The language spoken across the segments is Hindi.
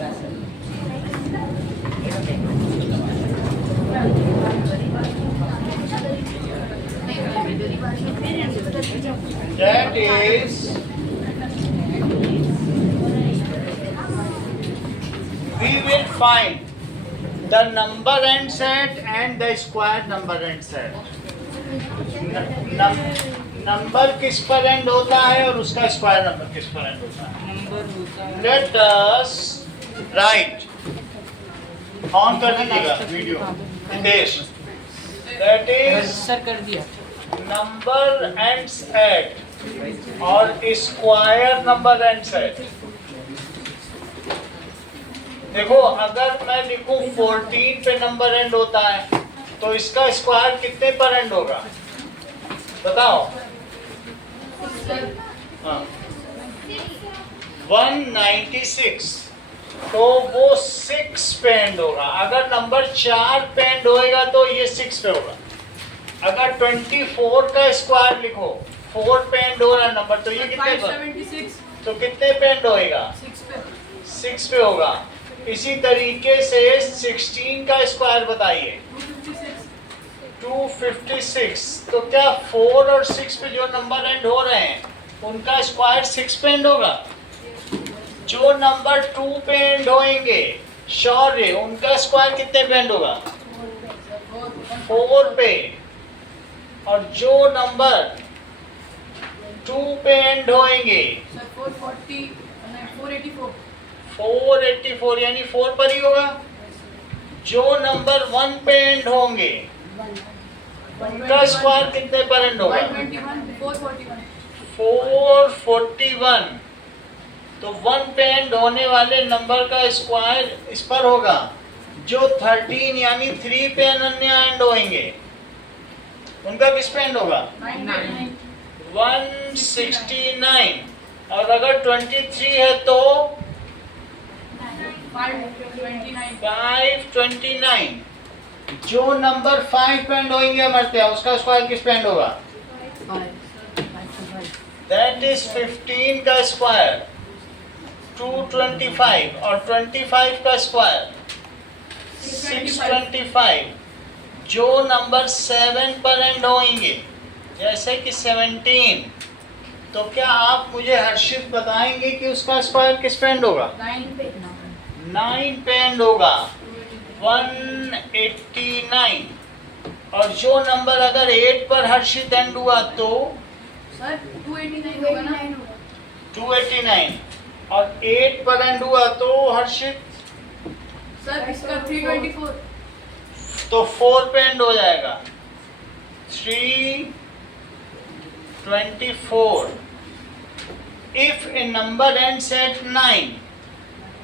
That is we will find the number and set and the square number and set. Number किस पर एंड होता है और उसका स्क्वायर नंबर किस पर एंड होता है. लेट अस राइट ऑन कर दीजिएगा video Nitesh. That is sir कर दिया. नंबर एंड सेट और स्क्वायर नंबर एंड सेट. देखो अगर मैं लिखूं 14 पे नंबर एंड होता है तो इसका स्क्वायर कितने पर एंड होगा बताओ. हाँ 196 तो वो 6 पे एंड होगा. अगर नंबर 4 पे एंड होएगा तो ये 6 पे होगा. अगर 24 का स्क्वायर लिखो 4 पे एंड हो रहा नंबर तो ये कितने पर तो कितने पे एंड होएगा 6 पे होगा. इसी तरीके से 16 का स्क्वायर बताइए 256. तो क्या 4 और 6 पे जो नंबर एंड हो रहे हैं उनका स्क्वायर 6 पे एंड होगा. जो नंबर 2 पे एंड होंगे शौर्य उनका स्क्वायर कितने पे एंड होगा 4 पे. और जो नंबर 2 पे एंड होंगे 484 यानी 4 पर ही होगा. जो नंबर 1 पे एंड होंगे उनका स्क्वायर कितने पर एंड होगा 441. तो 1 पे एंड होने वाले नंबर का स्क्वायर इस पर होगा. जो 13 यानी 3 पे अनन्य एंड होंगे उनका किस पे एंड होगा 169. और अगर 23 है तो 529. जो नंबर 5 पे एंड होंगे मरते हैं उसका स्क्वायर किस पे एंड होगा दैट इज 15 का स्क्वायर 225 और 25 का स्क्वायर 625. जो नंबर 7 पर एंड होंगे जैसे कि 17 तो क्या आप मुझे हर्षित बताएंगे कि उसका स्क्वायर किस पे एंड होगा 9 पे एंड होगा 189. और जो नंबर अगर 8 पर हर्षित एंड हुआ तो सर 289 होगा ना 289. और 8 पर एंड हुआ तो हर्षित सर इसका 324 तो 4 पे एंड हो जाएगा 324. If a number ends at 9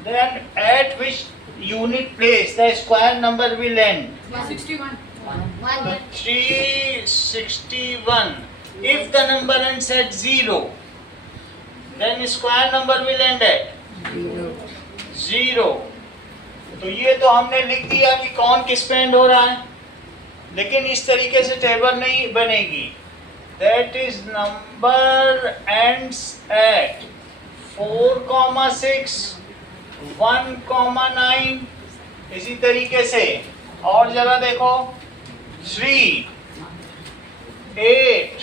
then at which unit place the square number will end 161 so 361. If the number ends at 0 then square number will end at 0. तो ये तो हमने लिख दिया कि कौन किस पे एंड हो रहा है. लेकिन इस तरीके से टेबल नहीं बनेगी. That is number ends eight 4,6 1,9. इसी तरीके से और जरा देखो 3 8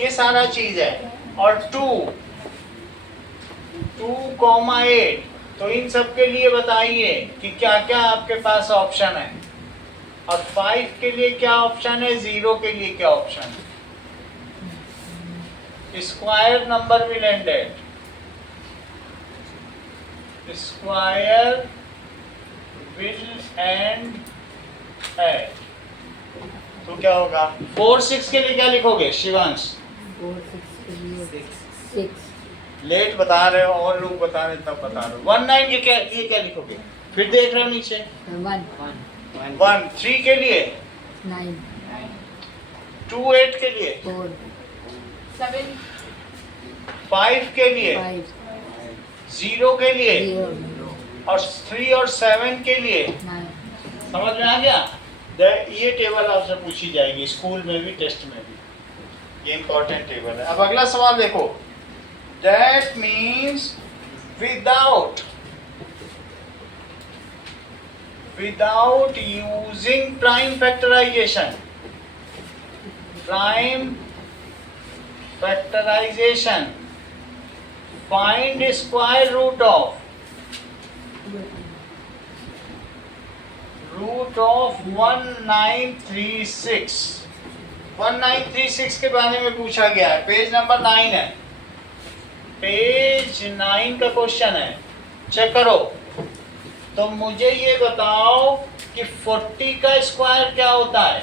ये सारा चीज है. और 2,8. तो इन सब के लिए बताइए कि क्या क्या आपके पास ऑप्शन है. और 5 के लिए क्या ऑप्शन है 0 के लिए क्या ऑप्शन है. Square number will end eight square will end eight. तो क्या होगा 4 6 के लिए क्या लिखोगे शिवांश 6 लेट बता रहे हो और लोग बता रहे तब बता रहे हो. 19 ये क्या लिखोगे फिर देख रहे हो नीचे 1 3 के लिए 9 2 8 के लिए 4 7 5 के लिए 5 0 के लिए 0 और 3 और 7 के लिए. 9 समझ में आ गया. ये टेबल आपसे पूछी जाएगी स्कूल में भी टेस्ट में भी. ये इंपॉर्टेंट टेबल है. अब अगला सवाल देखो. That means without without using prime factorization. Prime factorization. Find square root of 1936. 1936 के बारे में पूछा गया है, पेज नंबर 9 है, पेज 9 का क्वेश्चन है, चेक करो। तो मुझे ये बताओ कि 40 का स्क्वायर क्या होता है?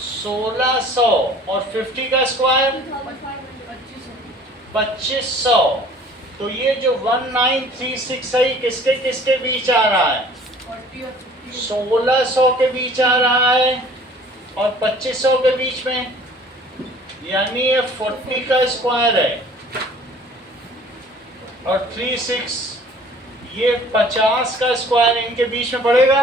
1600 और 50 का स्क्वायर 2500। तो ये जो 1936 है किसके किसके बीच आ रहा है? 1600 के बीच आ रहा है और 2500 के बीच में, यानी ये 40 का स्क्वायर है और 36 ये 50 का स्क्वायर इनके बीच में पड़ेगा।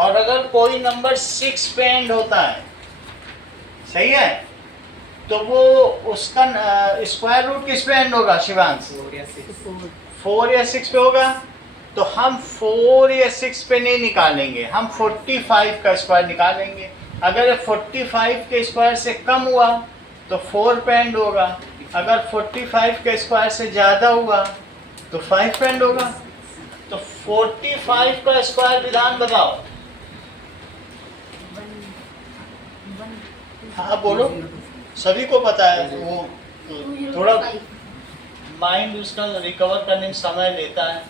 और अगर कोई नंबर 6 पे एंड होता है, सही है, तो वो उसका स्क्वायर रूट किस पे एंड होगा शिवांश? 4 या 6 पे होगा। तो हम 4 या 6 पे नहीं निकालेंगे, हम 45 का स्क्वायर निकालेंगे। अगर 45 के स्क्वायर से कम हुआ तो 4 पे एंड होगा, अगर 45 के स्क्वायर से ज़्यादा हुआ तो 5 पे एंड होगा। तो 45 का स्क्वायर विधान बताओ। हाँ बोलो, सभी को पता है, वो थोड़ा माइंड उसका रिकवर करने में समय लेता है।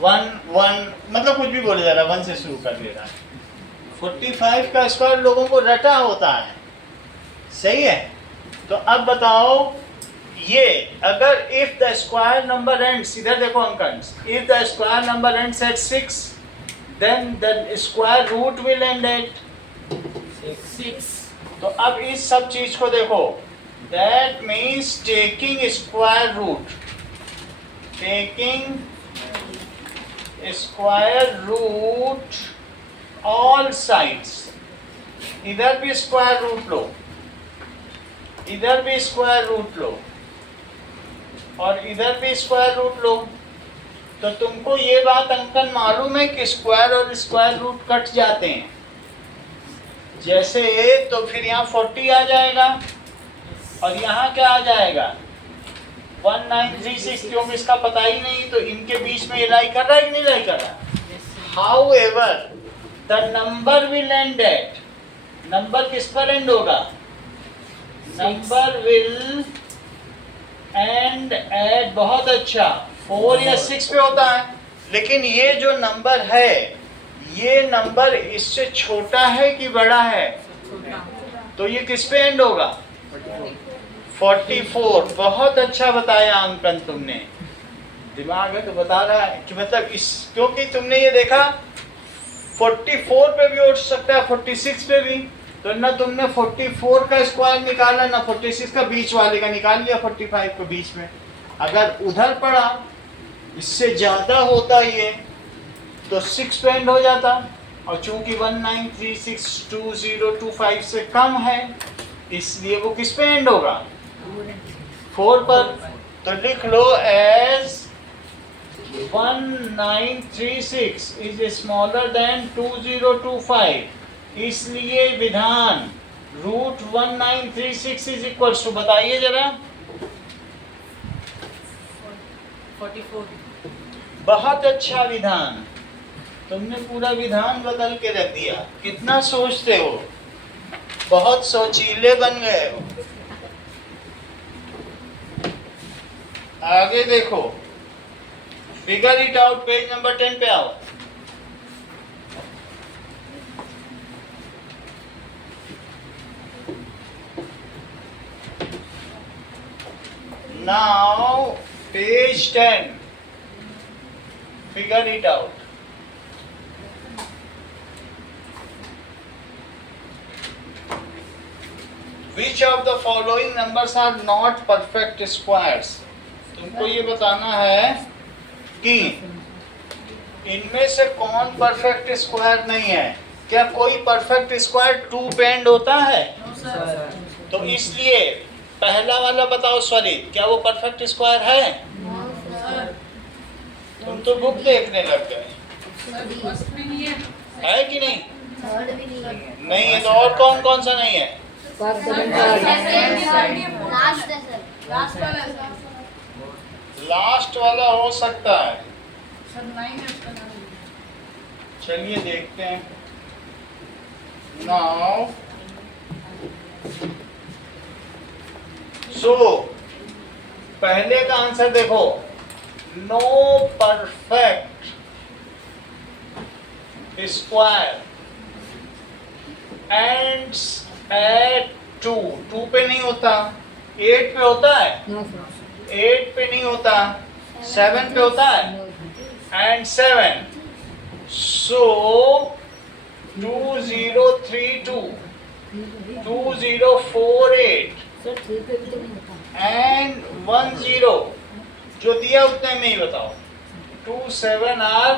1 मतलब कुछ भी बोले जा रहा है, 1 से शुरू कर दे रहा है। 45 का स्क्वायर लोगों को रटा होता है, सही है। तो अब बताओ ये, अगर if the square number ends, इधर देखो अंकन्स, if the square number ends at 6 then the square root will end at 6। तो अब इस सब चीज को देखो, that means taking square root, taking square root all sides. इधर भी स्क्वायर रूट लो, इधर भी स्क्वायर रूट लो और इधर भी स्क्वायर रूट लो। तो तुमको ये बात अंकन मालूम है कि स्क्वायर और स्क्वायर रूट कट जाते हैं, जैसे तो फिर यहाँ 40 आ जाएगा और यहाँ क्या आ जाएगा 1936, क्योंकि इसका पता ही नहीं, तो इनके बीच में ये लाई कर रहा है कि नहीं लाई कर रहा। However the number will end eight, number किस पर एंड होगा? नंबर विल एंड एट, बहुत अच्छा, 4 या 6 पे होता है। लेकिन ये जो नंबर है, ये नंबर इससे छोटा है कि बड़ा है? तो ये किस पे एंड होगा? 44। बहुत अच्छा बताया अंकन, तुमने दिमाग है तो बता रहा है कि मतलब इस, क्योंकि तुमने ये देखा 44 पे भी उठ सकता है, 46 पे भी। तो ना तुमने 44 का स्क्वायर निकाला ना 46 का, बीच वाले का निकाल लिया 45 को बीच में। अगर उधर पड़ा इससे ज्यादा होता ये तो 6 पे एंड हो जाता, और चूंकि 19362025 से कम है इसलिए वो किस पे एंड होगा? 4 पर। तो लिख लो एज 1936 इज स्मॉलर देन 2025, इसलिए विधान रूट 1936 इज इक्वल टू, बताइए जरा 44। बहुत अच्छा विधान, तुमने पूरा विधान बदल के रख दिया। कितना सोचते हो, बहुत सोचीले बन गए हो। आगे देखो, figure it out, page number 10 पे आओ। Now page 10, figure it out. Which of the following numbers are not perfect squares? तुमको ये बताना है कि इनमें से कौन परफेक्ट स्क्वायर नहीं है। क्या कोई परफेक्ट स्क्वायर 2 पे एंड होता है? तो इसलिए पहला वाला बताओ स्वरित, क्या वो परफेक्ट स्क्वायर है? तुम तो बुक देखने लग गए। फर्स्ट में नहीं है। है कि नहीं? थर्ड भी नहीं है। नहीं है तो और कौन कौन सा नहीं है? लास्ट है सर। लास्ट वाला है लास्ट वाला हो सकता है। सर 9 है उसका नाम। चलिए देखते हैं। नाउ सो पहले का आंसर देखो, no perfect square ends eight 2। 2 पे नहीं होता, 8 पे होता है, 8 पे नहीं होता, 7 पे होता है एंड 7। सो 2032 2048 एंड 10 जो दिया उतने में ही बताओ। 27 आर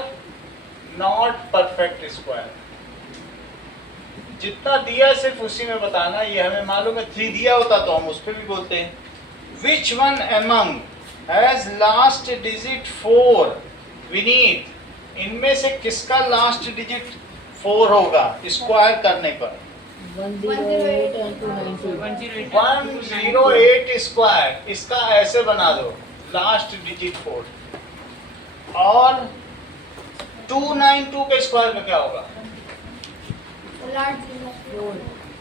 नॉट परफेक्ट स्क्वायर। जितना दिया सिर्फ उसी में बताना, ये हमें मालूम है। 3 दिया होता तो हम उस पर भी बोलते हैं। Which one among has last digit 4 Vineet? इनमें से किसका लास्ट डिजिट 4 होगा स्क्वायर करने पर? 108 स्क्वायर। इसका ऐसे बना दो, लास्ट डिजिट 4। और 292 के स्क्वायर का क्या होगा?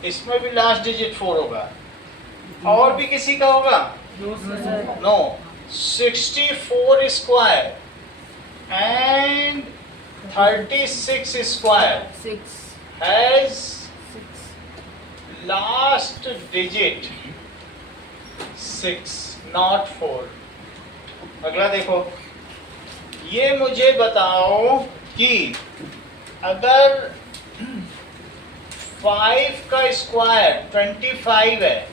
इसमें भी लास्ट डिजिट 4 होगा। और भी किसी का होगा? No. 64 square end 36 square 6 has last digit 6 not 4। अगला देखो, ये मुझे बताओ कि अगर 5 का स्क्वायर 25 है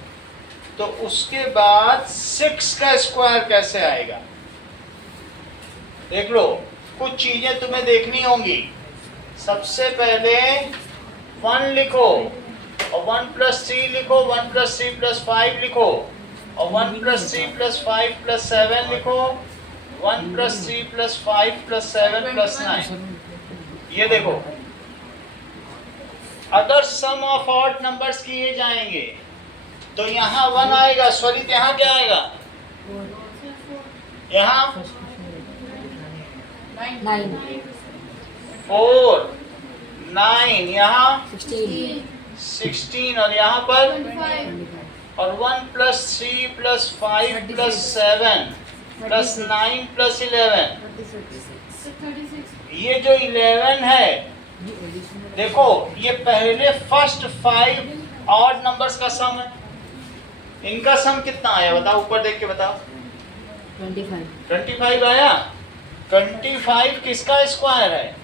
तो उसके बाद 6 का स्क्वायर कैसे आएगा? देख लो, कुछ चीजें तुम्हें देखनी होंगी। सबसे पहले 1 लिखो और 1 + 3 लिखो, 1 + 3 + 5 लिखो और 1 + 3 + 5 + 7 लिखो, 1 + 3 + 5 + 7 + 9। ये देखो, अगर सम ऑफ ऑड नंबर्स किए जाएंगे तो यहाँ 1 आएगा। स्वरित यहाँ क्या आएगा? यहाँ 4 9, यहाँ 16 और यहाँ पर और 1 + 3 + 5 + 7 + 9 + 11। ये जो 11 है, देखो ये पहले फर्स्ट 5 ऑड नंबर्स का सम है। इनका सम कितना आया बताओ, ऊपर देख के बताओ। 25 आया। 25 किसका स्क्वायर है?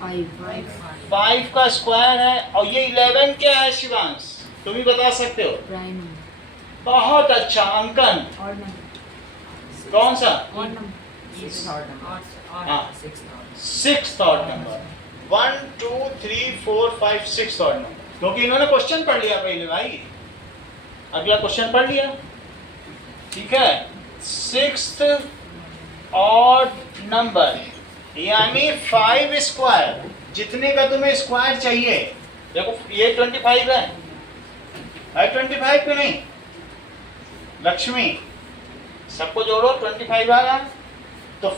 5 का स्क्वायर है। और ये 11 क्या है शिवांश? तुम ही बता सकते हो। बहुत अच्छा अंकन। कौन सा? हाँ, 6th odd number. 1 2 3 4 5 6 odd number. क्योंकि इन्होंने क्वेश्चन पढ़ लिया पहले भाई। अगला क्वेश्चन पढ़ लिया, ठीक है। 6th ऑड नंबर यानी 5 स्क्वायर, जितने का तुम्हें स्क्वायर चाहिए। देखो ये 25 है 25 पे नहीं लक्ष्मी, सबको जोड़ो 25 आ रहा। तो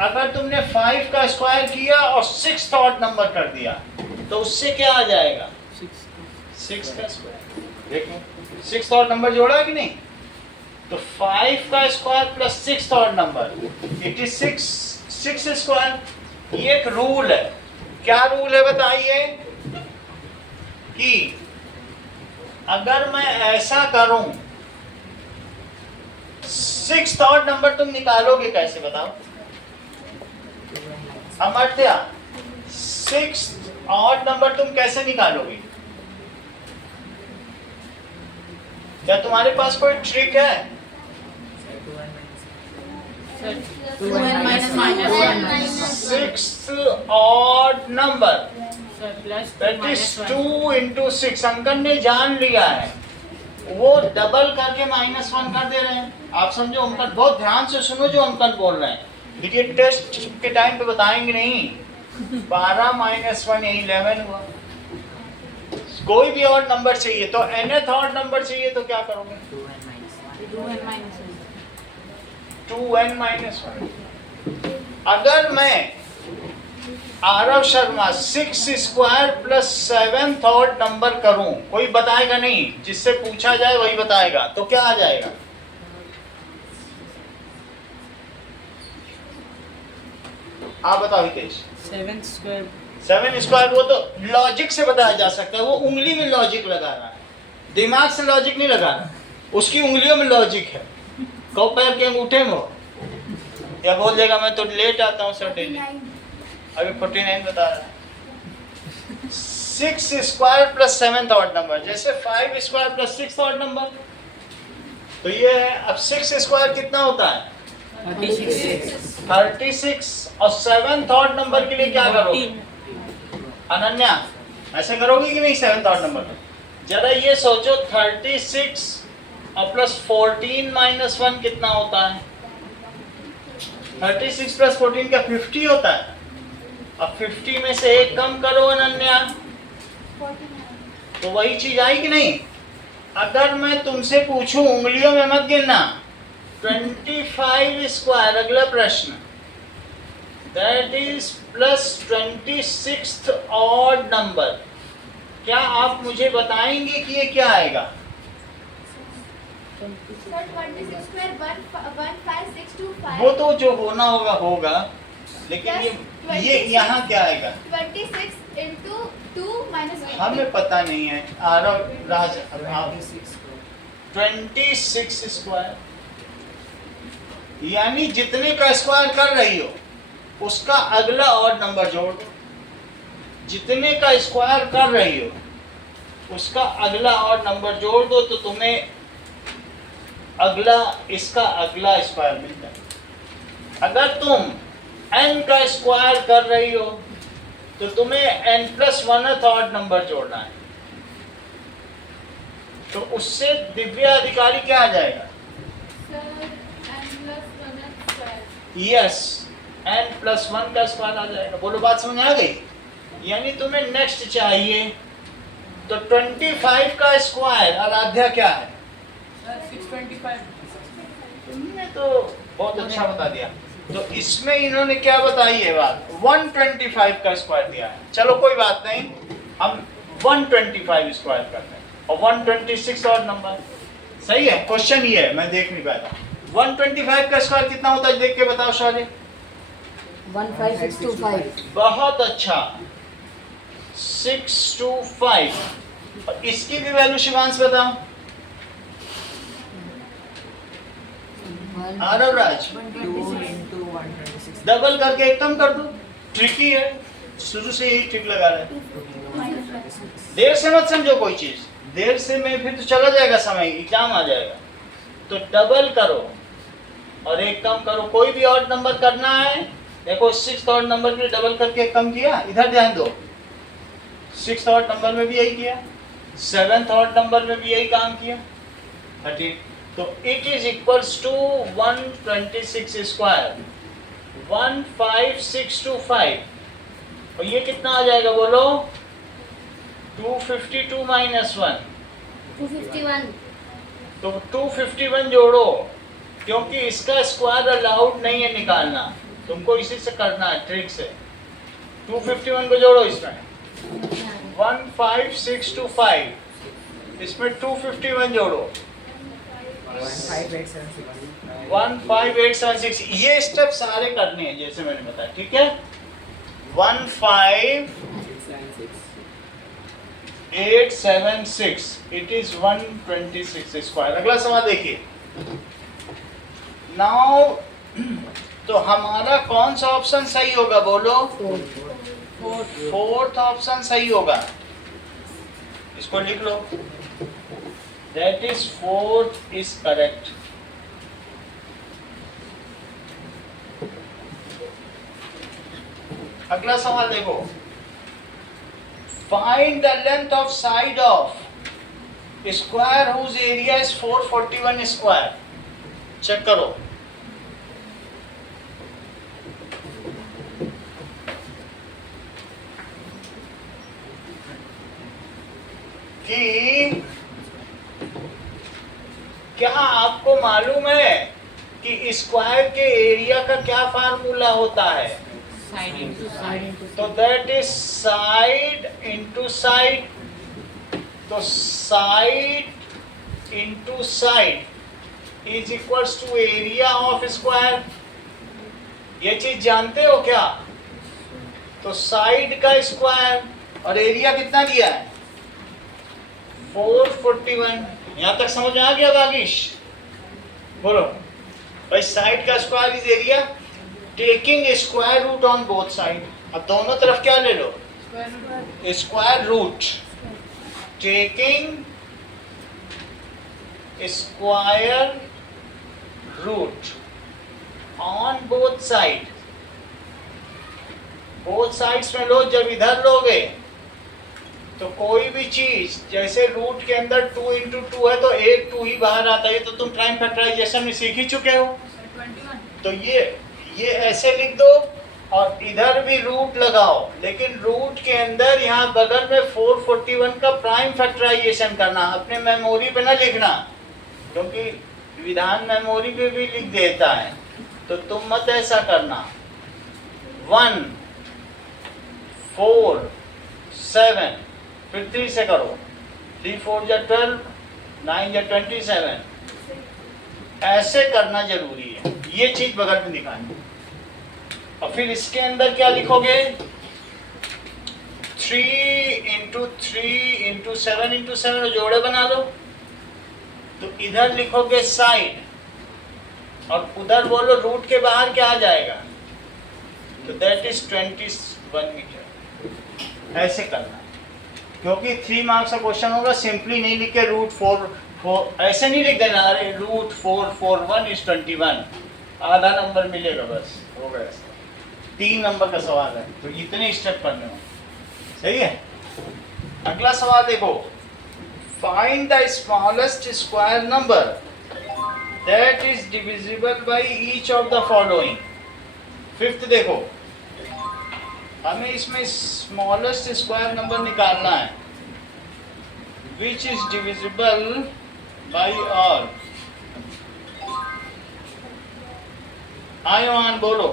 अगर तुमने 5 का स्क्वायर किया और 6th ऑड नंबर कर दिया तो उससे क्या आ जाएगा? 6 का स्क्वायर। देखो 6th ऑड नंबर जोड़ा है कि नहीं? तो 5 का square plus 6th odd number, it is 6 square. ये एक रूल है। क्या रूल है बताइए? कि अगर मैं ऐसा करूं, 6th ऑड नंबर तुम निकालोगे कैसे बताओ? अमर्त्या, 6th ऑड नंबर तुम कैसे निकालोगे? क्या तुम्हारे पास कोई ट्रिक है? 6th odd number that is 2 × 6। अंकन ने जान लिया है, वो डबल करके -1 कर दे रहे हैं। आप समझो अंकन, बहुत ध्यान से सुनो जो अंकन बोल रहे हैं। ये टेस्ट के टाइम पे बताएंगे नहीं। 12 माइनस 1 ये 11 हुआ। कोई भी और नंबर चाहिए तो nth ऑड नंबर चाहिए तो क्या करोगे? 2n minus 1। अगर मैं Aarav Sharma 6 square plus 7th odd number करूं, कोई बताएगा नहीं, जिससे पूछा जाए वही बताएगा, तो क्या आ जाएगा? आप बताओ हितेश। 7 स्क्वायर 7 स्क्वायर वो तो लॉजिक से बताया जा सकता है, वो उंगली में लॉजिक लगा रहा है, दिमाग से लॉजिक नहीं लगा रहा, उसकी उंगलियों में लॉजिक है, कौ पैर के अंगूठे में हो। या बोल देगा मैं तो लेट आता हूँ सर डेली, अभी 49 बता रहा है। 6 square plus 7th odd number, जैसे 5 square plus 6th odd number, तो ये है। अब 6 स्क्वायर कितना होता है? 36। और 7th ऑड नंबर के लिए क्या करोगे? अनन्या ऐसे करोगे कि नहीं? 7th ऑड नंबर में जरा ये सोचो, 36 और प्लस 14 माइनस 1 कितना होता है? 36 प्लस 14 का 50 होता है। अब 50 में से एक कम करो अनन्या, तो वही चीज आई कि नहीं? अगर मैं तुमसे पूछूं, उंगलियों में मत गिनना, 25 स्क्वायर, अगला प्रश्न, that is plus 26th odd number, क्या आप मुझे बताएंगे कि ये क्या आएगा? Sir 26 square 15625। वो तो जो होना होगा होगा, लेकिन ये यहाँ क्या आएगा? 26 into 2 minus 8। हमें पता नहीं है। आरव राज, 26 स्क्वायर, यानी जितने का स्क्वायर कर रही हो उसका अगला ऑड नंबर जोड़ दो। जितने का स्क्वायर कर रही हो उसका अगला ऑड नंबर जोड़ दो, तो तुम्हें अगला, इसका अगला स्क्वायर मिलता है। अगर तुम n का स्क्वायर कर रही हो तो तुम्हें n+1th ऑड नंबर जोड़ना है, तो उससे दिव्या अधिकारी क्या आ जाएगा? Sir n+1 square. Yes, n+1 का स्क्वायर आ जाएगा। बोलो, बात समझ आ गई? यानी तुम्हें नेक्स्ट चाहिए, तो 25 का स्क्वायर, आराध्या क्या है? 625। तुमने तो बहुत अच्छा बता दिया। तो इसमें इन्होंने क्या बताई है बात? 125 का स्क्वायर दिया है। चलो कोई बात नहीं, हम 125 स्क्वायर करते हैं, और 126 ऑड नंबर सही है। क्वेश्चन ये है, मैं देख नहीं पाया। 125 का स्क्वायर कितना होता है, देख के बताओ शौर्य। 15625। बहुत अच्छा, 625। और इसकी भी वैल्यू शिवांश बताओ। आरव राज, 2 into 126। डबल करके एक कम कर दो। ट्रिकी है, शुरू से ही ट्रिक लगा रहे हैं। देर से मत समझो कोई चीज, देर से में फिर तो चला जाएगा समय, एग्जाम आ जाएगा। तो डबल करो और एक कम करो। कोई भी ऑड नंबर करना है, देखो 6th ऑड नंबर के लिए डबल करके एक कम किया, इधर ध्यान दो। 6th ऑड नंबर में भी यही किया, 7th ऑड नंबर में भी यही काम किया, 13। तो it is equals to 126 square, 15625। और ये कितना आ जाएगा बोलो? 252 माइनस 1, 251। तो 251 जोड़ो, क्योंकि इसका स्क्वायर अलाउड नहीं है निकालना, तुमको इसी से करना है, ट्रिक से। 251 को जोड़ो इसमें, 15625, इसमें 251 जोड़ो, 15876। ये स्टेप सारे करने हैं जैसे मैंने बताया, ठीक है? 15876, इट इज 126 स्क्वायर। अगला सवाल देखिए। नाउ तो हमारा कौन सा ऑप्शन सही होगा बोलो? 4th ऑप्शन सही होगा। इसको लिख लो, that is 4th is correct. अगला सवाल देखो, find the length of side of square whose area is 441 square. Check करो। कि क्या आपको मालूम है कि स्क्वायर के एरिया का क्या फार्मूला होता है? Side into side. तो that is side into side. तो side into side is equals to area of square. ये चीज जानते हो क्या? तो साइड का स्क्वायर और एरिया कितना दिया है? 441. यहां तक समझ में आ गया बागिश? बोलो भाई. साइड का square is area taking square root on both side. अब दोनों तरफ क्या ले लो? Square root. Taking square root on both side. Both sides में लो. जब इधर लोगे तो कोई भी चीज, जैसे रूट के अंदर 2 इंटू 2 है तो एक 2 ही बाहर आता है. तो तुम प्राइम फैक्टराइजेशन में सीख ही चुके हो. 21. तो ये ऐसे लिख दो और इधर भी रूट लगाओ. लेकिन रूट के अंदर यहाँ बगल में 441 का प्राइम फैक्टराइजेशन करना. अपने मेमोरी पे ना लिखना, क्योंकि विधान मेमोरी पे भी लिख देता है. तो तुम मत ऐसा करना. 1 4 7 फिर 3 से करो. 3 4 जा 12, 9 जा 27. ऐसे करना जरूरी है. ये चीज बगल में दिखानी. और फिर इसके अंदर क्या लिखोगे? 3 इंटू 3 इंटू 7 इंटू 7 जोड़े बना लो. तो इधर लिखोगे साइड और उधर बोलो रूट के बाहर क्या आ जाएगा? तो दैट इज 21 मीटर. ऐसे करना, क्योंकि 3 मार्क्स का क्वेश्चन होगा. सिंपली नहीं लिख के रूट 4 ऐसे नहीं लिख देना. अरे रूट 441 इज 21. आधा नंबर मिलेगा बस, हो गया. 3 नंबर का सवाल है तो इतने स्टेप करने हो. सही है. अगला सवाल देखो. Find the smallest square number that is divisible by each of the following. 5th देखो, हमें इसमें स्मॉलेस्ट स्क्वायर नंबर निकालना है which is divisible by all. आयोन बोलो.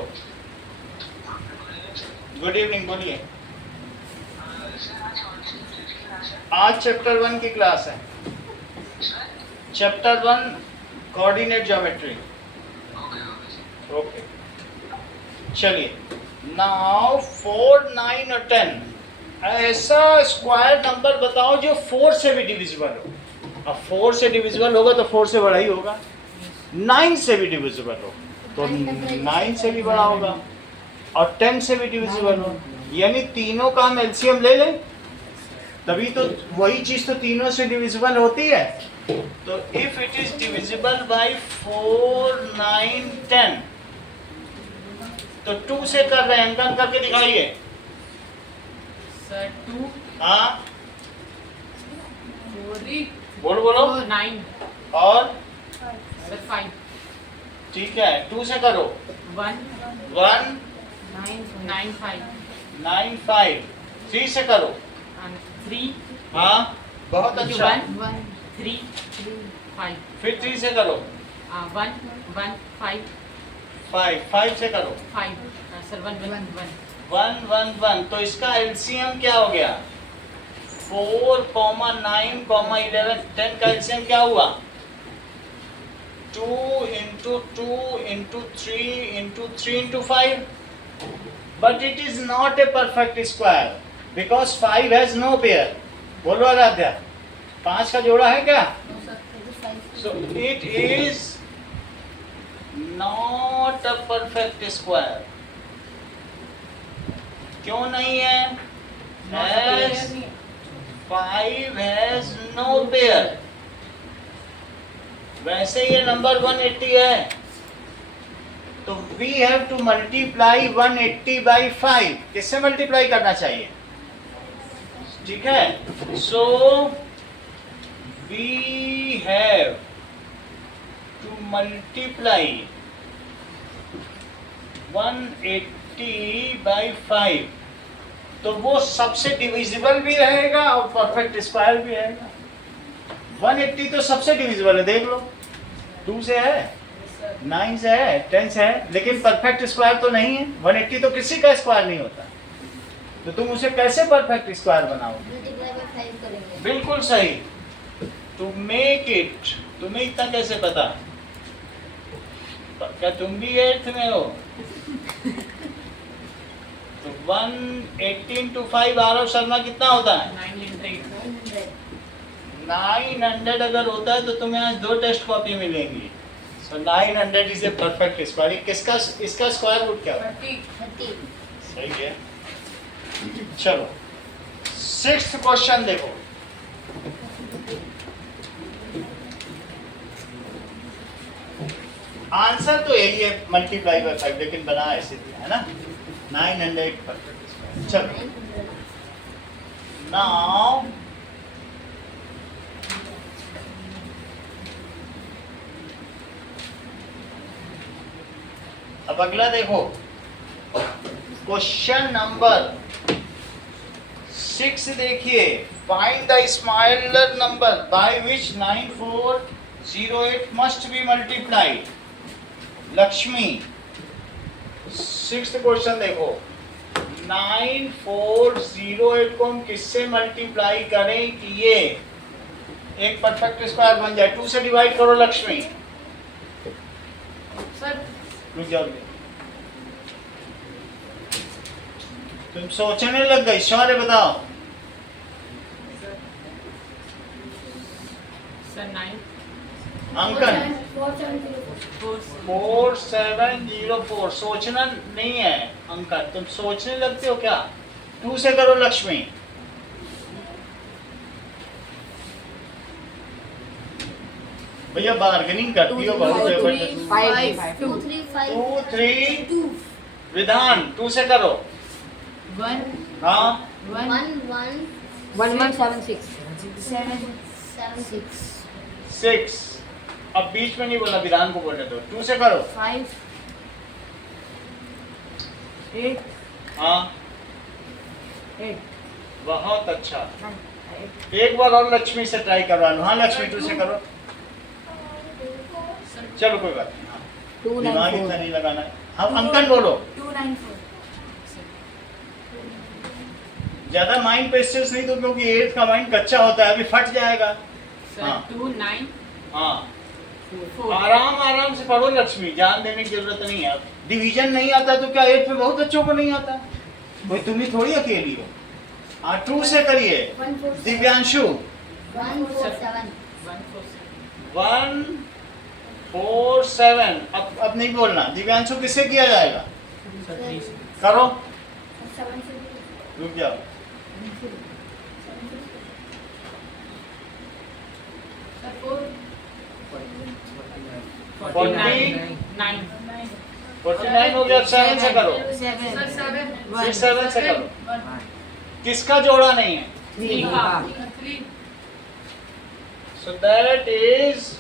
Good evening. बोलिए. आज चैप्टर 1 की क्लास है. Chapter 1 coordinate geometry. ओके चलिए. नाउ 4 9 और 10 ऐसा स्क्वायर नंबर बताओ जो 4 से भी डिविजिबल हो. अब 4 से डिविजिबल होगा तो 4 से बड़ा ही होगा. 9 से भी डिविजिबल हो तो 9 से भी बड़ा होगा और 10 से भी डिविजिबल हो. यानी तीनों का हम एलसीएम ले लें, तभी तो वही चीज तो तीनों से डिविजिबल होती है. तो if it is divisible bye 4 9 10 तो 2 से कर रहे हैं. अंकन करके दिखाइए. Sir, 2, हाँ 4, बोलो बोलो. 9, और sir, 5, ठीक है. 2 से करो. 1, 1 9, 5, 9 5. 3 से करो. and 3, हाँ बहुत अच्छा. 1, 3, 5, फिर 3 से करो. 1, 1, 5, 5 से करो. 5, sir, 1, 1, 1. 1 1 1. तो इसका एलसीएम क्या हो गया? 4 9 11. 10 का एलसीएम क्या हुआ? 2 into 2 into 3 into 3 into 5. But it is not a perfect square because 5 has no pair. बोलो आराध्या. 5 का जोड़ा है क्या? So it is not a perfect square. क्यों नहीं है? As 5 has no pair. वैसे ये नंबर 180 है तो we have to multiply 180 by 5. किससे मल्टीप्लाई करना चाहिए? ठीक है. So we have to multiply 180 by 5. तो वो सबसे डिविजिबल भी रहेगा और परफेक्ट स्क्वायर भी रहेगा। 180 तो सबसे डिविजिबल है, देख लो 2 से है, 9 से है, 10 से है, लेकिन परफेक्ट स्क्वायर तो नहीं है। 180 तो किसी का स्क्वायर नहीं होता, तो तुम उसे कैसे परफेक्ट स्क्वायर बनाओगे? मल्टीप्लाई बाय 5 करेंगे। बिल्कुल सही। टू मेक इट, तुम्हें इतना कैसे पता? क्या तुम भी 8th में हो? तो 118 to 5 आरव शर्मा कितना होता है? 900. 900 अगर होता है तो तुम्हें आज 2 टेस्ट कॉपी मिलेंगी। सो 900 इज ए परफेक्ट स्क्वायर। किसका, इसका स्क्वायर रूट क्या है? 30। सही है। चलो 6th क्वेश्चन देखो। आंसर तो यही है, मल्टीप्लाई बाय 5, लेकिन बना ऐसे दिया है ना, 900 परफेक्ट स्क्वायर। चलो नाउ अब अगला देखो, क्वेश्चन नंबर 6 देखिए। Find the smaller number by which 9408 must be multiplied. Lakshmi 6th question देखो, 9408 को हम किससे मल्टीप्लाई करें कि ये एक परफेक्ट स्क्वायर बन जाए? 2 से डिवाइड करो लक्ष्मी। सर रुक जाओ, तुम सोचने लग गई। शौर्य बताओ। सर 9 अंकन 4704। 4704। सोचना नहीं है अंकन, तुम सोचने लगते हो क्या? 2 से करो लक्ष्मी। भैया बार्गेनिंग करती हो बहुत जबरदस्त। 2 3 5 2 3 2 विधान 2 से करो। 1 हाँ 1 1176. 7 6 6। अब बीच में नहीं बोला, विधान को बोलने दो। 2 से करो। 5 8 हाँ 8. बहुत अच्छा। एक बार और लक्ष्मी से ट्राई करवा लो। हाँ लक्ष्मी 2 से करो। चलो कोई बात नहीं। हाँ, दिमाग इतना नहीं लगाना है। हम अंकन बोलो। 294। ज्यादा माइंड पे स्ट्रेस नहीं दो, क्योंकि 8th का माइंड कच्चा होता है, अभी फट जाएगा। सर हाँ। 2 9 हाँ 4. आराम आराम से पढ़ो लक्ष्मी, जान देने की जरूरत नहीं है। डिवीजन नहीं आता तो क्या 8th में बहुत बच्चों को नहीं आता? कोई तुम ही थोड़ी अकेली हो। हाँ 2 से करिए। 147 दिव्यांशु 147 147। अब नहीं बोलना। दिव्यांशु किससे किया जाएगा? सर 3 करो। 7 से रुक जाओ। 49 49 हो गया। 7 से करो। 7 6 7 से करो। किसका जोड़ा नहीं है? 3 का सो दैट इज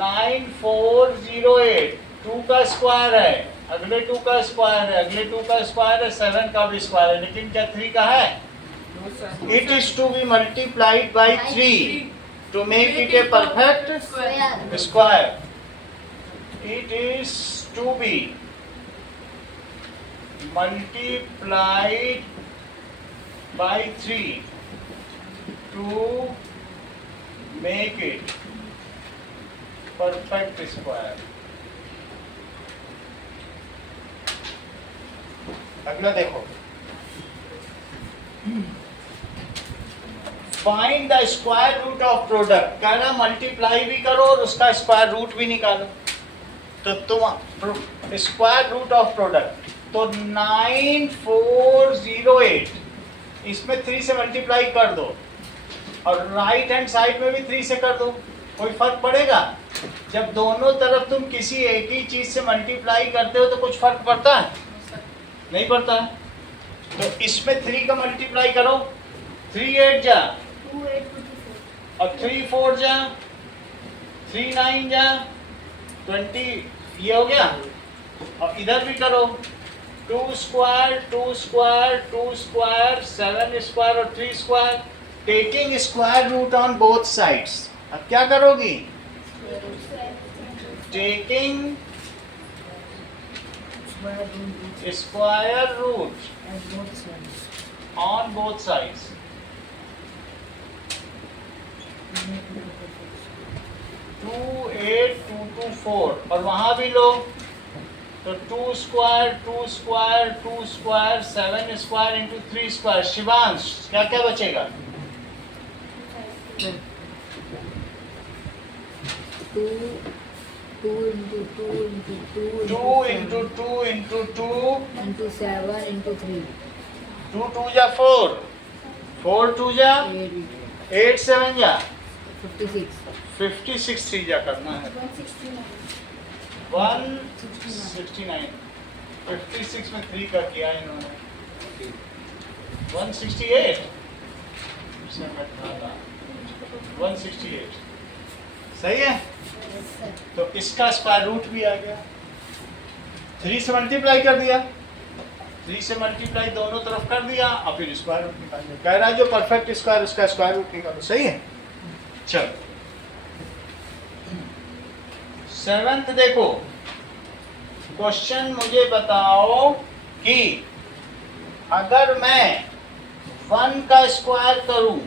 9408। 2 का स्क्वायर है, अगले 2 का स्क्वायर है, अगले 2 का स्क्वायर है, 7 का भी स्क्वायर है, लेकिन क्या 3 का है? It is to be multiplied by 3 to make it a perfect square. It is to be multiplied by 3 to make it perfect square. अगला देखो, find the square root of product. कह रहा मल्टीप्लाई भी करो और उसका स्क्वायर रूट भी निकालो। तो तुम स्क्वायर रूट ऑफ प्रोडक्ट, तो 9408 इसमें 3 से मल्टीप्लाई कर दो और राइट हैंड साइड में भी 3 से कर दो। कोई फर्क पड़ेगा? जब दोनों तरफ तुम किसी एक ही चीज से मल्टीप्लाई करते हो तो कुछ फर्क पड़ता है? नहीं पड़ता है। तो इसमें 3 का मल्टीप्लाई करो। 3 8 जा 2 8 24 और 3 4 जा 3 9 जा 20, ये हो गया। और इधर भी करो 2 स्क्वायर 2 स्क्वायर 2 स्क्वायर 7 स्क्वायर और 3 square, taking square root on both sides. अब क्या करोगी? Taking Square root square root at both sides. On both sides. 2 8 2 2 4 और वहां भी लो तो 2 square 2 square 2 square 7 square into 3 square. Shivansh क्या क्या बचेगा? 2 into 2 into 2 2 into 2 into 2 into 7 into 3. 2 2 जा 4 4 2 जा 8 8 7 जा 56. 56 3 जा करना है 169 56 में 3 का किया इन्होंने 168 168 सही है। तो इसका स्क्वायर रूट भी आ गया, 3 से मल्टीप्लाई कर दिया, 3 से मल्टीप्लाई दोनों तरफ कर दिया और फिर स्क्वायर रूट निकाल दिया। कह रहा है जो परफेक्ट स्क्वायर उसका स्क्वायर रूट निकालो। सही है। चलो 7th देखो, क्वेश्चन मुझे बताओ कि अगर मैं 1 का स्क्वायर करूं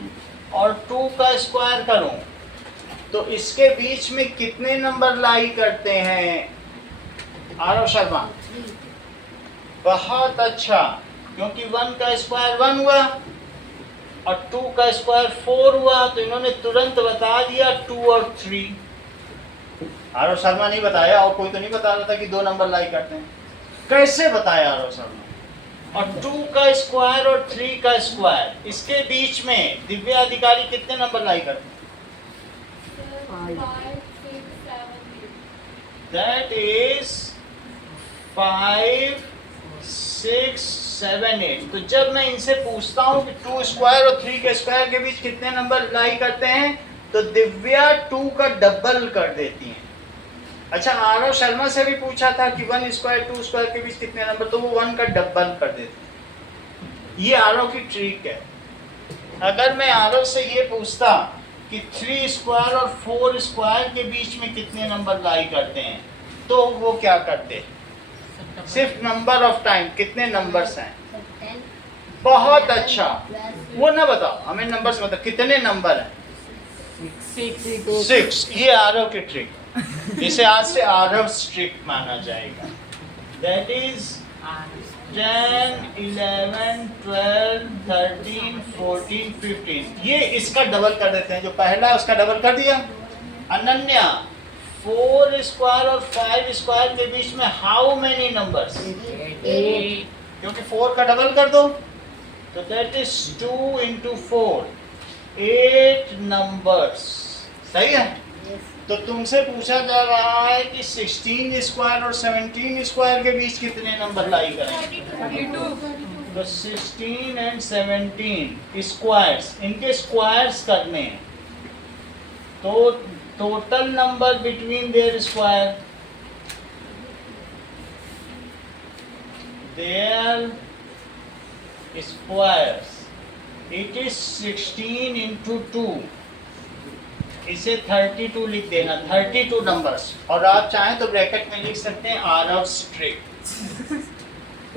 और 2 का स्क्वायर करूं तो इसके बीच में कितने नंबर लाई करते हैं? आरव शर्मा, बहुत अच्छा, क्योंकि 1 का स्क्वायर 1 हुआ और 2 का स्क्वायर 4 हुआ, तो इन्होंने तुरंत बता दिया 2 और 3। आरव शर्मा नहीं बताया, और कोई तो नहीं बता रहा था कि 2 नंबर लाई करते हैं। कैसे बताया आरव शर्मा? और 2 का स्क्वायर और 3 का स्क्वायर, इसके बीच में दिव्या अधिकारी कितने नंबर लाई करते हैं? 5 6 7 That is 5 6 7 8। तो जब मैं इनसे पूछता हूँ कि 2 स्क्वायर और 3 के स्क्वायर के बीच कितने नंबर लाई करते हैं, तो दिव्या 2 का डबल कर देती हैं। अच्छा, आरव शर्मा से भी पूछा था कि 1 स्क्वायर 2 स्क्वायर के बीच कितने नंबर, तो वो 1 का डबल कर देते हैं। ये आरव की ट्रिक है। अगर मैं आरव से ये पूछता कि 3 स्क्वायर और 4 स्क्वायर के बीच में कितने नंबर लाई करते हैं, तो वो क्या करते? सिर्फ नंबर ऑफ टाइम, कितने नंबर्स हैं। 10 बहुत अच्छा, वो ना बताओ, हमें नंबर्स बताओ, कितने नंबर हैं। 6। ये आरव की ट्रिक, इसे आज से आरव ट्रिक माना जाएगा। That is 10 11 12 13 14 15। ये इसका डबल कर देते हैं, जो पहला है उसका डबल कर दिया। अनन्या, 4 स्क्वायर और 5 स्क्वायर के बीच में हाउ मेनी नंबर्स? 8 क्योंकि 4 का डबल कर दो, तो दैट इज 2 into 4 8 नंबर्स। सही है। तो तुमसे पूछा जा रहा है कि 16 स्क्वायर और 17 स्क्वायर के बीच कितने नंबर लाई करें? 32। तो 16 and 17 स्क्वायर्स, इनके स्क्वायर्स करने हैं, तो total number between there square, there squares, it is 16 into 2, इसे 32 लिख देना, 32 नंबर्स। और आप चाहें तो ब्रैकेट में लिख सकते हैं आरव स्ट्रिक।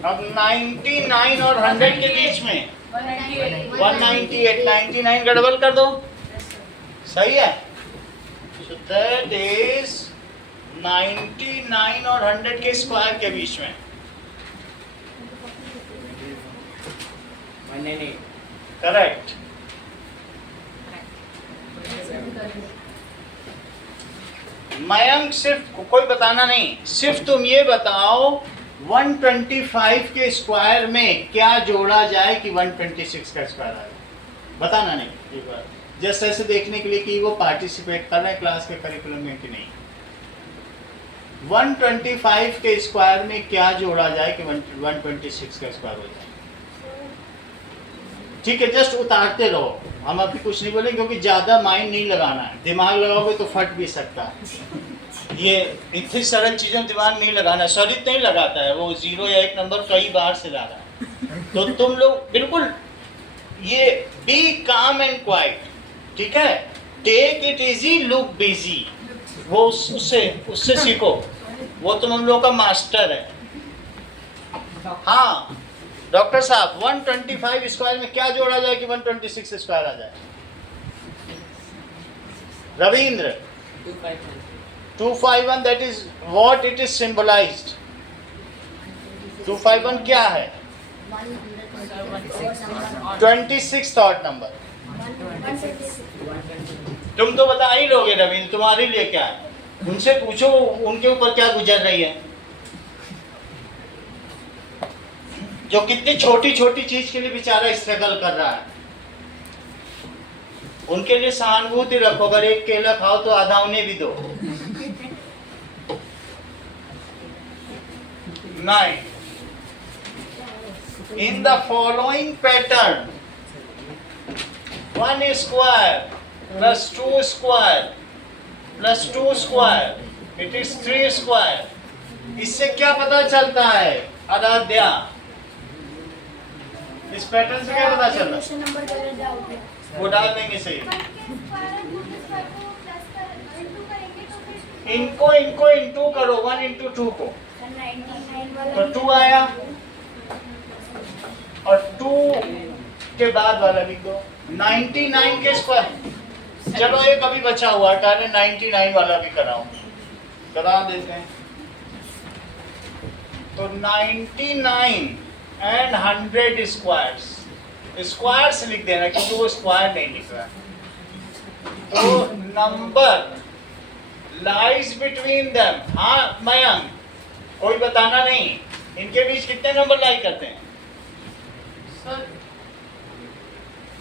अब 99 और 100 के बीच में 198, 99 का डबल कर दो। सही है। सो दैट इज 99 और 100 के स्क्वायर के बीच में 198। करेक्ट। मयंक, सिर्फ कोई बताना नहीं, सिर्फ तुम ये बताओ 125 के स्क्वायर में क्या जोड़ा जाए कि 126 का स्क्वायर आए। बताना नहीं, एक बार जस्ट ऐसे देखने के लिए कि वो पार्टिसिपेट कर रहे हैं क्लास के करिकुलम में कि नहीं। 125 के स्क्वायर में क्या जोड़ा जाए कि 126 का स्क्वायर हो जाए। ठीक है, जस्ट उतारते रहो, हम अभी कुछ नहीं बोलेंगे क्योंकि ज़्यादा माइंड नहीं लगाना है। दिमाग लगाओगे तो फट भी सकता है। ये इतनी सरल चीज़ों में दिमाग नहीं लगाना, सरित नहीं लगाता है वो, 0 या 1 नंबर कई बार से ला रहा है। तो तुम लोग बिल्कुल ये बी काम एंड क्वाइट, ठीक है, take it easy look busy, वो उससे सीखो, वो तुम हम लोग का मास्टर है। हाँ डॉक्टर साहब, 125 स्क्वायर में क्या जोड़ा जाए कि 126 स्क्वायर आ जाए? Ravindra 251, that is what it is symbolized. 251 क्या है? 26 थॉट नंबर। तुम तो बता ही लोगे रविंद्र, तुम्हारे लिए क्या है? उनसे पूछो उनके ऊपर क्या गुजर रही है, जो कितनी छोटी छोटी चीज के लिए बेचारा स्ट्रगल कर रहा है। उनके लिए सहानुभूति रखो, अगर एक केला खाओ तो आधा उन्हें भी दो। 9 in the following pattern, 1 square plus 2 square plus 2 square, it is 3 square। इससे क्या पता चलता है आराध्या? इस पैटर्न से क्या पता चल रहा है? वो डाल देंगे सही। इनको इंटू करो, 1 into 2 को, तो 2 आया, और 2 के बाद वाला लिख दो 99 के स्क्वायर। चलो एक अभी बचा हुआ है, 99 वाला भी करा देते हैं। तो 99 एंड 100 स्क्वायर्स लिख देना, क्योंकि वो स्क्वायर नहीं लिख रहा है। तो नंबर लाइज बिटवीन देम। हाँ मयंक, कोई बताना नहीं, इनके बीच कितने नंबर लाई करते हैं?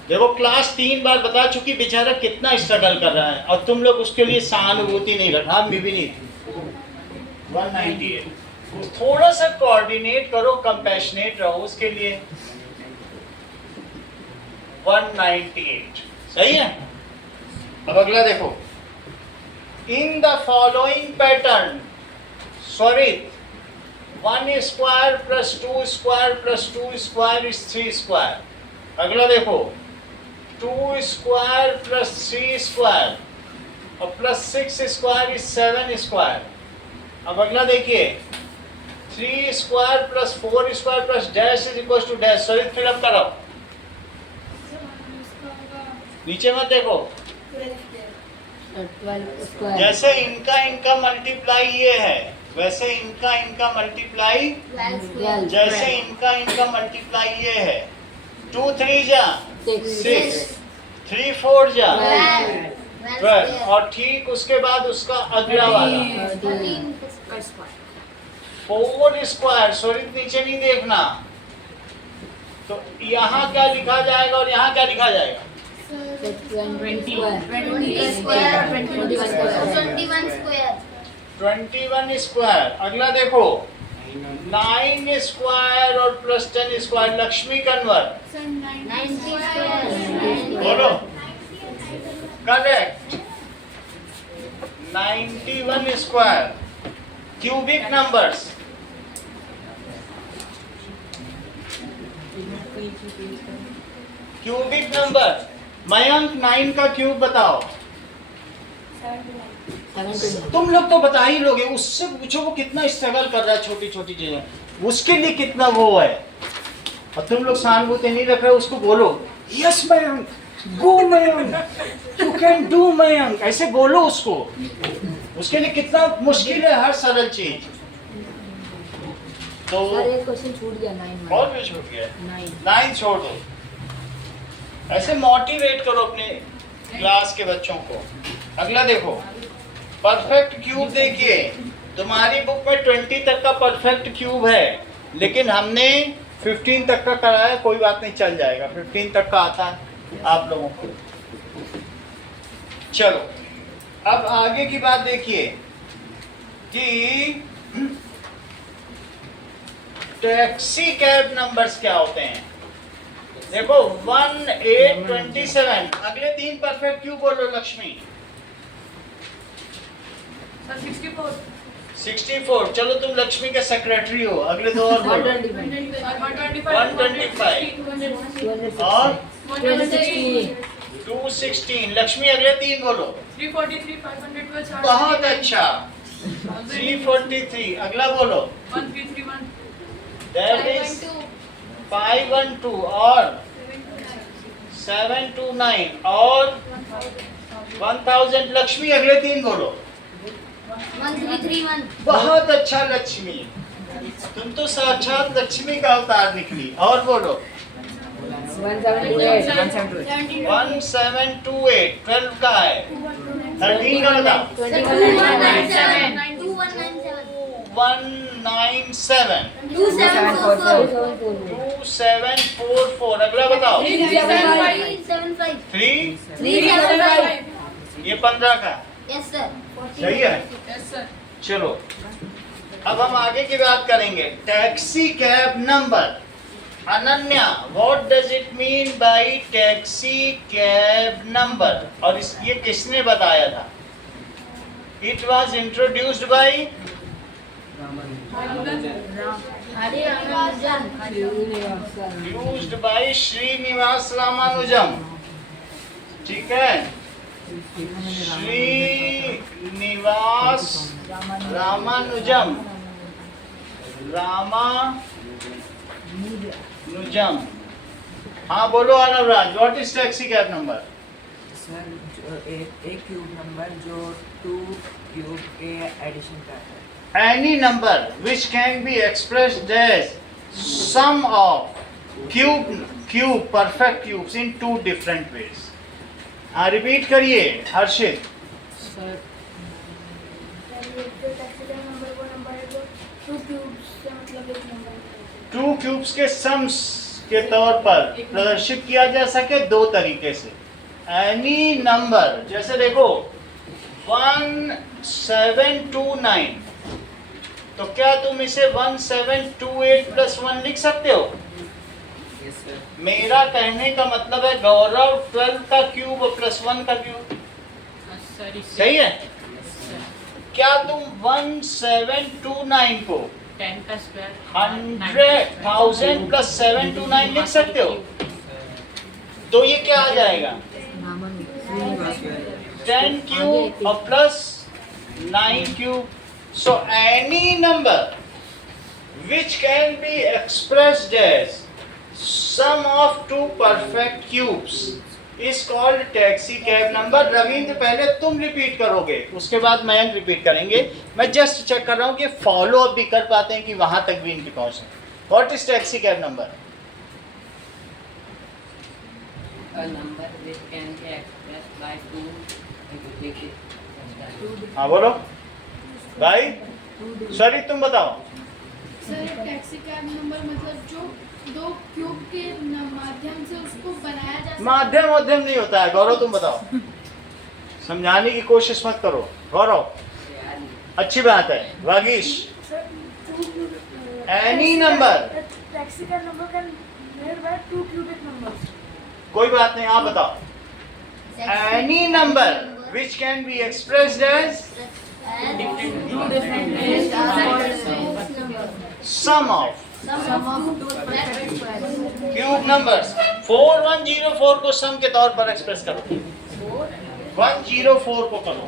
देखो क्लास 3 बार बता चुकी बेचारा कितना स्ट्रगल कर रहा है, और तुम लोग उसके लिए सहानुभूति नहीं रखा। भी नहीं 198, थोड़ा सा कोऑर्डिनेट करो, कंपैशनेट रहो उसके लिए। 198 सही है। अब अगला देखो, in the following pattern, sorry 1 square plus 2 square plus 2 square is 3 square. अगला देखो 2 स्क्वायर प्लस 3 स्क्वायर और प्लस 6 स्क्वायर इज 7 स्क्वायर। अब अगला देखिए 3 square plus 4 square plus dash is equal to dash. Sorry fill up कराओ, नीचे मत देखो। 12 स्क्वायर। जैसे इनका मल्टीप्लाई ये है, वैसे इनका मल्टीप्लाई, 12 जैसे इनका मल्टीप्लाई ये है। 2 3 जा 6, 3 4 जा 12, और ठीक उसके बाद उसका अगला वाला 4 स्क्वायर। सॉरी नीचे नहीं देखना। तो यहाँ क्या लिखा जाएगा और यहाँ क्या लिखा जाएगा? 21 स्क्वायर। अगला देखो 9 स्क्वायर और प्लस 10 स्क्वायर। लक्ष्मी कन्वर बोलो, correct. 91 square. Cubic numbers, cubic number. Mayank 9 का क्यूब बताओ। तुम लोग तो बता ही लोगे, उससे पूछो वो कितना स्ट्रगल कर रहा है छोटी छोटी चीजें, उसके लिए कितना वो है, और तुम लोग सहानुभूति नहीं रख रहे। उसको बोलो yes Mayank, go Mayank, you can do Mayank, ऐसे बोलो उसको। उसके लिए कितना मुश्किल है हर सरल चीज। तो सर एक क्वेश्चन छूट गया 9 और भी छूट गया, 9 9 छोड़ दो। ऐसे मोटिवेट करो अपने क्लास के बच्चों को। अगला देखो परफेक्ट क्यूब। देखिए तुम्हारी बुक में 20 तक का परफेक्ट क्यूब है, लेकिन हमने 15 तक का कराया। कोई बात नहीं, चल जाएगा, 15 तक का आता है आप लोगों को। चलो अब आगे की बात देखिए कि टैक्सी कैब नंबर्स क्या होते हैं। देखो 1 8 27। अगले 3 परफेक्ट क्यूब बोलो लक्ष्मी। सर 64 64। चलो तुम लक्ष्मी के सेक्रेटरी हो, अगले दो और बोलो। 125 और 216। लक्ष्मी अगले तीन बोलो। 343 512 बहुत अच्छा। 343। अगला बोलो। 1331 दैट इज 512 और 729 और 1000। लक्ष्मी अगले तीन बोलो। 1331 बहुत अच्छा लक्ष्मी, तुम तो साक्षात लक्ष्मी का अवतार निकली। और बोलो। 1728 1728। 12 का है, 13 का बताओ। 2197 197। 2744 2744। अगला बताओ। 375 3। 375 ये 15 का यस सर सही है। यस सर चलो अब हम आगे की बात करेंगे। Taxi cab number. Ananya, what does it mean by taxi cab number? और ये किसने बताया था? It was introduced by used by Srinivasa Ramanujan. ठीक है, श्रीनिवास रामानुजम। रामानुजम। हाँ बोलो Anavraj, what is taxi cab number? Sir जो एक क्यूब नंबर जो 2 क्यूब के एडिशन करता है। Any number which can be expressed as sum of perfect cubes in two different ways. Repeat करिए हर्षित। सर टू क्यूब्स के सम्स के तौर पर प्रदर्शित किया जा सके दो तरीके से। एनी नंबर, जैसे देखो 1729, तो क्या तुम इसे 1728 प्लस 1 लिख सकते हो? Yes sir. मेरा कहने का मतलब है गौरव 12 का क्यूब प्लस 1 का क्यूब। सही है? क्या तुम 1729 को 10 का स्क्वायर 100,000 प्लस 729 लिख सकते हो? तो ये क्या आ जाएगा? 10 क्यूब और plus 9 cube. So any number which can be expressed as sum of two perfect cubes is called taxi cab number. Ravindra पहले तुम रिपीट करोगे, उसके बाद मयंक रिपीट करेंगे। मैं जस्ट चेक कर रहा हूँ कि फॉलो अप भी कर पाते हैं कि वहां तक भी इनकी पहुंच है। What is taxi cab number? A number which can be expressed by two digits. हाँ बोलो भाई। सॉरी तुम बताओ। सर टैक्सी कैब नंबर मतलब जो दो क्यूब के माध्यम से उसको बनाया जा सकता माध्यम नहीं होता है। गौरव तुम बताओ, समझाने की कोशिश मत करो। गौरव अच्छी बात है। Vagish, any number taxi cab number can made by two cubic numbers. कोई बात नहीं, आप बताओ। Any number which can be expressed as sum of cube numbers. 4104 को सम के तौर पर एक्सप्रेस करो। 104 को करो।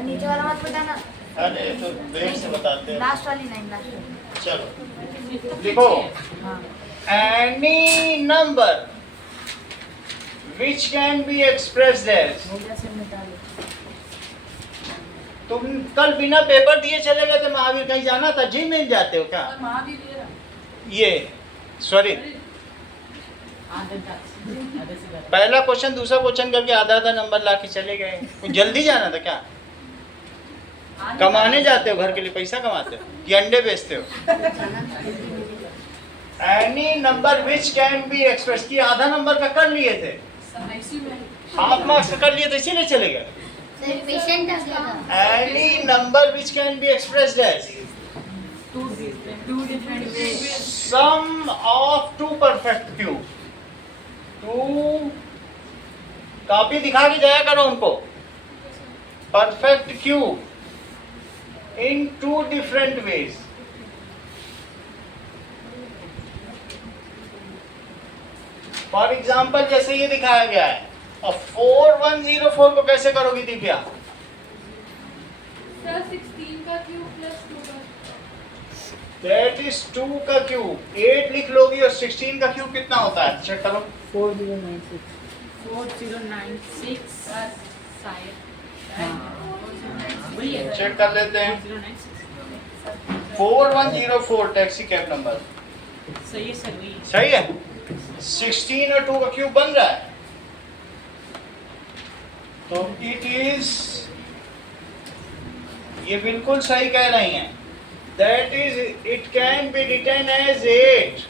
नीचे वाला मत बताना, अरे तो देर से बताते हैं। लास्ट वाली लाइन चलो लिखो। Any number which can be expressed as. तुम कल बिना पेपर दिए चले गए थे महावीर, कहीं जाना था? जिम में जाते हो क्या? महावीर ये रहा ये सॉरी, पहला क्वेश्चन दूसरा क्वेश्चन करके आधा आधा नंबर ला के चले गए। कुछ जल्दी जाना था क्या? कमाने जाते हो, घर के लिए पैसा कमाते हो कि अंडे बेचते हो? Any number which can be express की आधा नंबर का कर लिए थे, इसी में हाफ मार्क्स का कर लिए थे, इसीलिए चले गए। पेशेंट आ गया था। Any number which can be expressed as two different ways. Sum of two perfect cube. Two, copy दिखा के जाया करो उनको। Perfect cube in two different ways. For example जैसे ये दिखाया गया है, और 4104 को कैसे करोगी दिव्या? सर 16 का क्यूब प्लस 2 का दैट इज 2 का क्यूब। 8 लिख लोगी और 16 का क्यूब कितना होता है? चेक करो। 4096 4096 शायद वही है। चेक कर लेते हैं। 4096 4104 टैक्सी कैब नंबर सही है सर, वही है। सही है। 16 और 2 का क्यूब बन रहा है, तो इट इज, ये बिल्कुल सही कह रही हैं। That is, it can be written as 8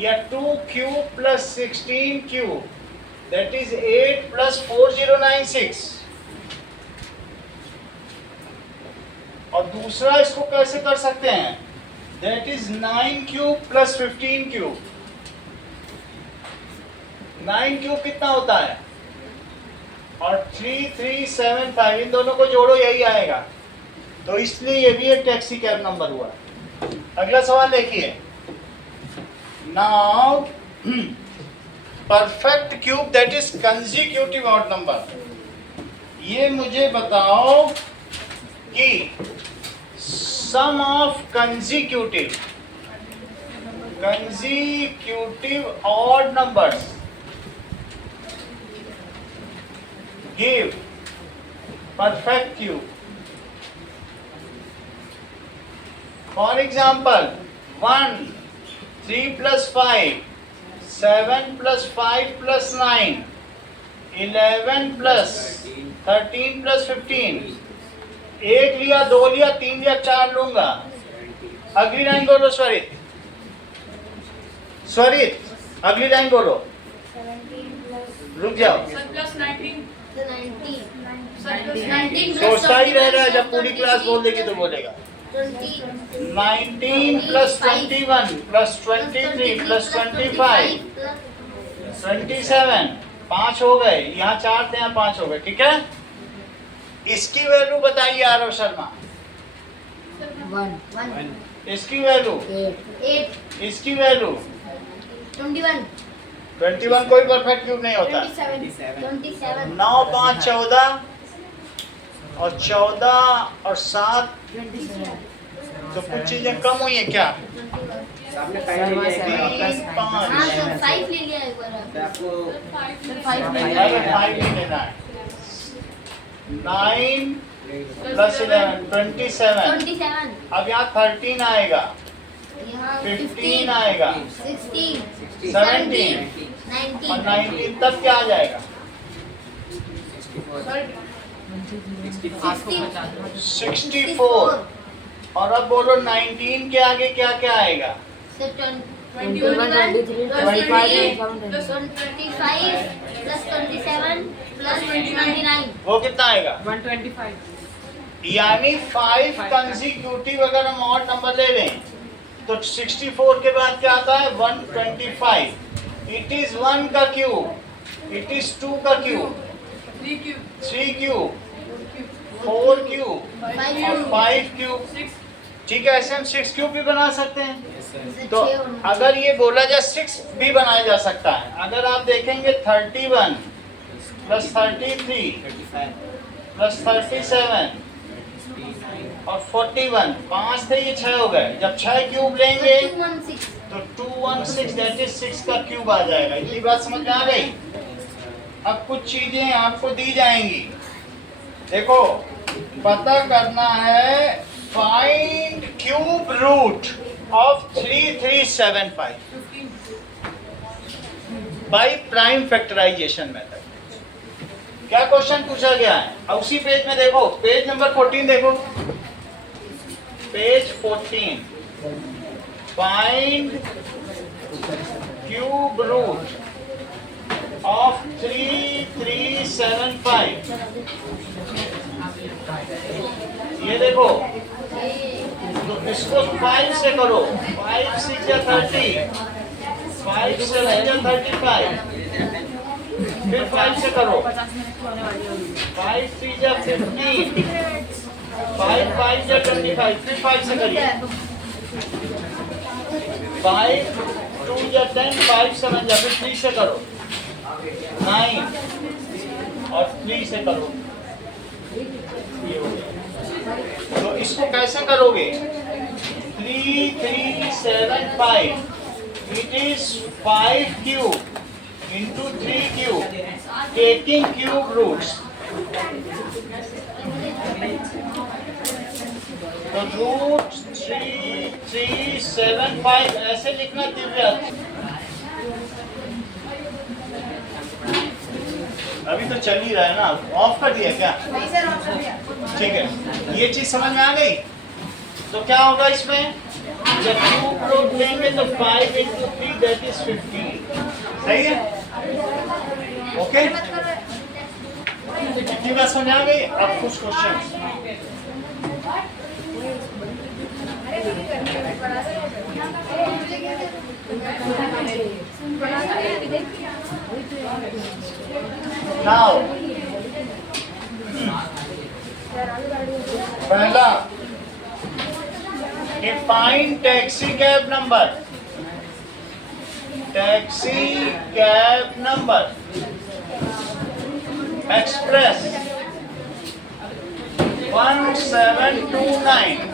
या 2 cube plus 16 cube, that is 8 plus 4096। और दूसरा इसको कैसे कर सकते हैं? That is 9 cube plus 15 cube. 9 cube कितना होता है? और 3375, इन दोनों को जोड़ो यही आएगा, तो इसलिए ये भी एक टैक्सी कैब नंबर हुआ। अगला सवाल देखिए। Now perfect cube that is consecutive odd number. ये मुझे बताओ कि sum of consecutive odd numbers give perfect cube. For example, 1, 3 plus 5, 7 plus 5 plus 9, 11 plus 13 plus 15. 1 लिया, 2 लिया, 3 लिया, 4 लूंगा। अगली लाइन बोलो स्वरित। स्वरित अगली लाइन बोलो। 17 plus रुक जाओ, सर प्लस 19 19 सर प्लस 19 सोचता ही रह रहा है, जब पूरी क्लास बोल देगी तो बोलेगा। 20 19 plus 21 plus 23 plus 25 27, 5 हो गए। यहाँ 4 थे, यहाँ 5 हो गए। ठीक है, इसकी वैल्यू बताइए आरव शर्मा। 1 इसकी वैल्यू, 8 इसकी वैल्यू 21 21 कोई परफेक्ट क्यूब नहीं होता। 27 9 5 14 और 14 और 7, 27 तो कुछ चीजें कम हुई है क्या? 21 आपने पहले ये 3 5, हाँ सर 5 ले लिया एक बार आपको सर 5 ले अरे लिया 5 ही लेना है। 9 प्लस 11 27। 27 अब यहाँ 13 आएगा, यहाँ 15 आएगा, 16 17 और 19, तब क्या आ जाएगा? 64। और अब बोलो 19 के आगे क्या क्या आएगा? 21 23 25 plus 27 plus 29 वो कितना आएगा? 125 यानी 5 कंसेक्यूटिव अगर हम ऑड नंबर ले लें तो 64 के बाद क्या आता है? 125। इट इज 1 का क्यूब, इट इज 2 का क्यूब, 3 क्यूब 3 क्यूब, 4 क्यूब और 5 क्यूब। 6 ठीक है, ऐसे हम 6 क्यूब भी बना सकते हैं। तो अगर ये बोला जाए 6 भी बनाया जा सकता है। अगर आप देखेंगे 31 प्लस 33 प्लस 37 और 41, 5 थे, ये 6 हो गए। जब 6 क्यूब लेंगे 216 तो 216 दैट इज 6 का क्यूब आ जाएगा। इतनी बात समझ में आ गई? अब कुछ चीजें आपको दी जाएंगी। देखो, पता करना है find cube root of 3375 by prime factorization method. क्या क्वेश्चन पूछा गया है? अब उसी पेज में देखो, पेज नंबर 14 देखो, page 14। Find cube root of 3375। ये देखो, तो इसको 5 से करो। 5 6 या 30, 5 7 या 35, फिर 5 से करो। 50 मिनट की होने वाली होगी 5 3 जा 15, 5 5 जा 25, फिर 5 से करिए। 5 2 जा 10, 5 7 जा, फिर 3 से करो 9 और 3 से करो। ये हो गया। तो इसको कैसे करोगे? 3 3 7 5, it is 5 cube into 3 cube, taking cube roots. तो रूट 3 3 7 5 ऐसे लिखना दिव्या। अभी तो चल ही रहा है ना, ऑफ कर दिया क्या? ठीक है, ये चीज समझ में आ गई। तो क्या होगा इसमें? जब क्यूब रूट लेंगे तो 5 into 3 that is 15। सही है? ओके? इतनी बात समझ आ गई? अब कुछ क्वेश्चन। नाउ पहला define taxi cab number. Taxi cab number express 1729